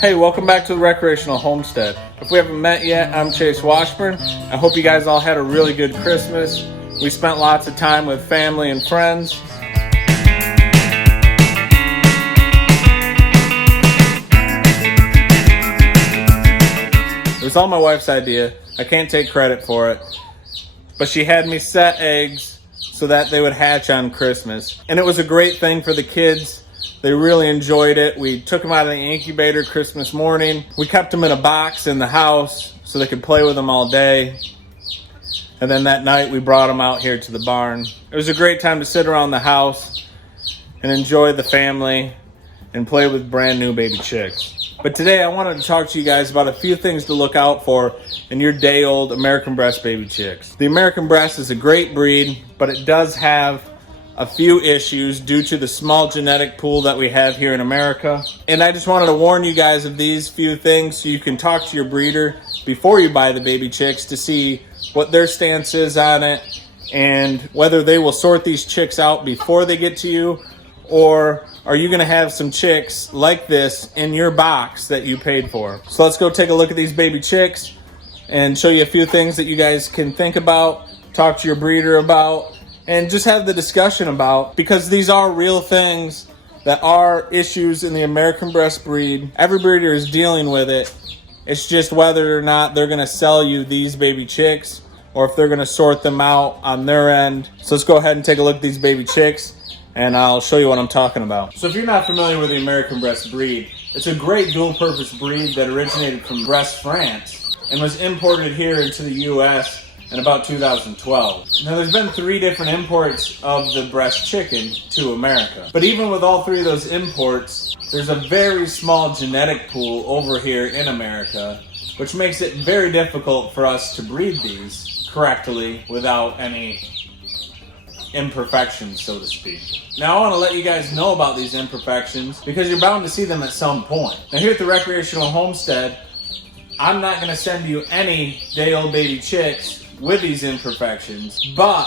Hey, welcome back to the Recreational Homestead. If we haven't met yet, I'm Chase Washburn. I hope you guys all had a really good Christmas. We spent lots of time with family and friends. It was all my wife's idea. I can't take credit for it. But she had me set eggs so that they would hatch on Christmas. And it was a great thing for the kids. They really enjoyed it. We took them out of the incubator Christmas morning. We kept them in a box in the house so they could play with them all day. And then that night we brought them out here to the barn. It was a great time to sit around the house and enjoy the family and play with brand new baby chicks. But today I wanted to talk to you guys about a few things to look out for in your day-old American Bresse baby chicks. The American Bresse is a great breed, but it does have a few issues due to the small genetic pool that we have here in America. And I just wanted to warn you guys of these few things so you can talk to your breeder before you buy the baby chicks to see what their stance is on it and whether they will sort these chicks out before they get to you, or are you going to have some chicks like this in your box that you paid for. So let's go take a look at these baby chicks and show you a few things that you guys can think about, talk to your breeder about, and just have the discussion about, because these are real things that are issues in the American Bresse breed. Every breeder is dealing with it. It's just whether or not they're going to sell you these baby chicks or if they're going to sort them out on their end. So let's go ahead and take a look at these baby chicks and I'll show you what I'm talking about. So if you're not familiar with the American Bresse breed, it's a great dual-purpose breed that originated from Bresse, France and was imported here into the U.S. in about 2012. Now there's been 3 different imports of the Bresse chicken to America. But even with all 3 of those imports, there's a very small genetic pool over here in America, which makes it very difficult for us to breed these correctly without any imperfections, so to speak. Now I want to let you guys know about these imperfections because you're bound to see them at some point. Now here at the Recreational Homestead, I'm not going to send you any day-old baby chicks with these imperfections, but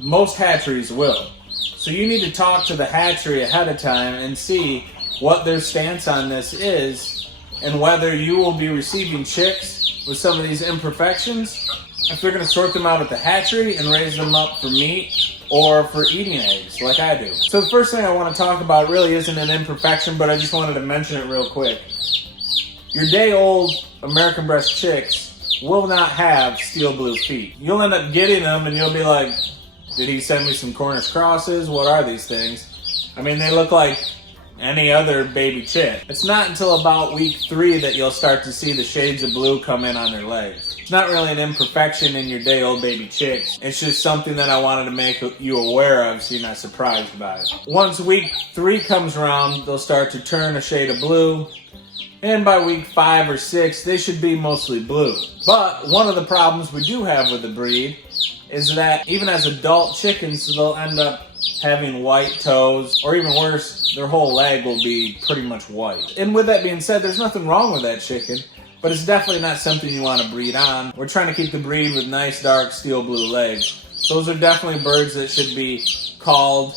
most hatcheries will. So you need to talk to the hatchery ahead of time and see what their stance on this is and whether you will be receiving chicks with some of these imperfections, if they're going to sort them out at the hatchery and raise them up for meat or for eating eggs like I do. So the first thing I want to talk about really isn't an imperfection, but I just wanted to mention it real quick. Your day-old American Bresse chicks will not have steel blue feet. You'll end up getting them and you'll be like, did he send me some Cornish crosses? What are these things? I mean, they look like any other baby chick. It's not until about week 3 that you'll start to see the shades of blue come in on their legs. It's not really an imperfection in your day-old baby chicks. It's just something that I wanted to make you aware of so you're not surprised by it. Once week 3 comes around, they'll start to turn a shade of blue. And by week 5 or 6, they should be mostly blue. But one of the problems we do have with the breed is that even as adult chickens, they'll end up having white toes, or even worse, their whole leg will be pretty much white. And with that being said, there's nothing wrong with that chicken, but it's definitely not something you want to breed on. We're trying to keep the breed with nice, dark, steel blue legs. Those are definitely birds that should be called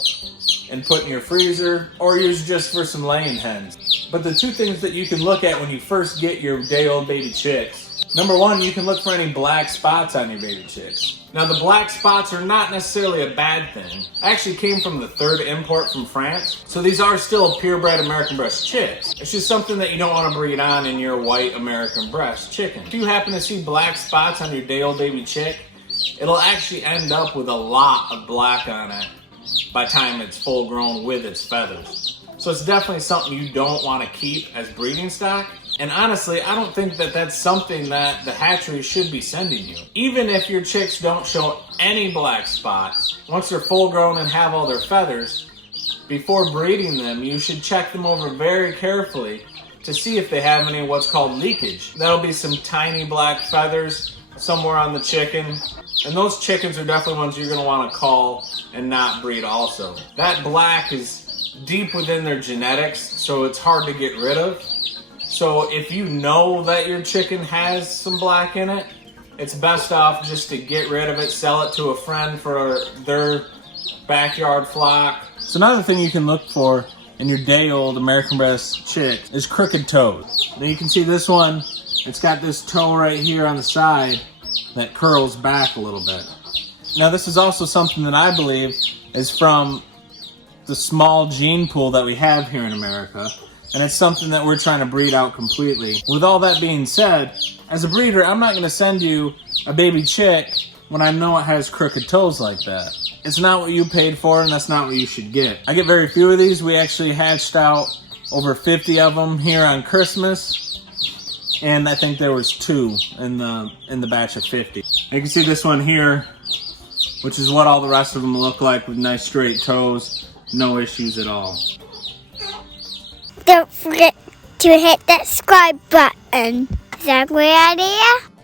and put in your freezer, or used just for some laying hens. But the 2 things that you can look at when you first get your day-old baby chicks. Number 1, you can look for any black spots on your baby chicks. Now the black spots are not necessarily a bad thing. Actually came from the 3rd import from France. So these are still purebred American Bresse chicks. It's just something that you don't want to breed on in your white American Bresse chicken. If you happen to see black spots on your day-old baby chick, it'll actually end up with a lot of black on it by the time it's full grown with its feathers. So it's definitely something you don't want to keep as breeding stock. And honestly, I don't think that that's something that the hatchery should be sending you. Even if your chicks don't show any black spots, once they're full grown and have all their feathers, before breeding them, you should check them over very carefully to see if they have any what's called leakage. That'll be some tiny black feathers somewhere on the chicken. And those chickens are definitely ones you're going to want to call and not breed also. That black is deep within their genetics, so it's hard to get rid of. So if you know that your chicken has some black in it, it's best off just to get rid of it, sell it to a friend for their backyard flock. So another thing you can look for in your day-old American Bresse chick is crooked toes. Now you can see this one, it's got this toe right here on the side that curls back a little bit. Now this is also something that I believe is from the small gene pool that we have here in America, and it's something that we're trying to breed out completely. With all that being said, as a breeder, I'm not going to send you a baby chick when I know it has crooked toes like that. It's not what you paid for, and that's not what you should get. I get very few of these. We actually hatched out over 50 of them here on Christmas, and I think there was 2 in the batch of 50. You can see this one here, which is what all the rest of them look like, with nice straight toes, no issues at all. Don't forget to hit that subscribe button. Is that a great idea?